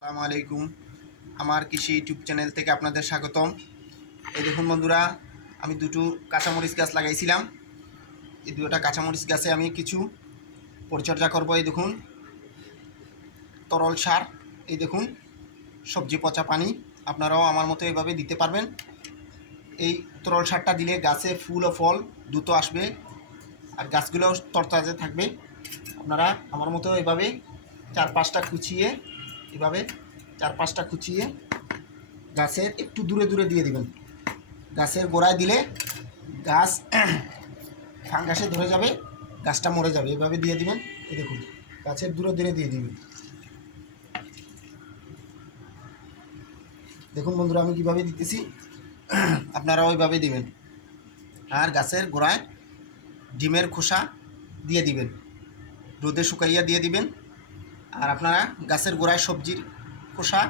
আসসালামু আলাইকুম। আমার কৃষি ইউটিউব চ্যানেল থেকে আপনাদের স্বাগতম। এই দেখুন বন্ধুরা, আমি দুটো কাঁচামরিচ গাছ লাগাইছিলাম। এই দুটো কাঁচামরিচ গাছে আমি কিছু পরিচর্যা করব। এই দেখুন তরল সার, এই দেখুন সবজি পচা পানি। আপনারাও আমার মতো এভাবে দিতে পারবেন। এই তরল সারটা দিলে গাছে ফুল ও ফল দ্রুত আসবে, আর গাছগুলোও তরতাজা থাকবে। আপনারা আমার মতো এভাবে এভাবে চার পাঁচটা খুঁচিয়ে গাছের একটু দূরে দূরে দিয়ে দিবেন। গাছের গোড়ায় দিলে গাছ ফাঙ্গাসে ধরে যাবে, গাছটা মরে যাবে। এভাবে দিয়ে দিবেন। এই দেখুন গাছের দূরে দূরে দিয়ে দিবেন। দেখুন বন্ধুরা, আমি কীভাবে দিতেছি, আপনারাও ওইভাবে দিবেন। আর গাছের গোড়ায় ডিমের খোসা দিয়ে দিবেন, রোদে শুকাইয়া দিয়ে দিবেন। আর আপনারা গাছের গোড়ায় সবজির খোসা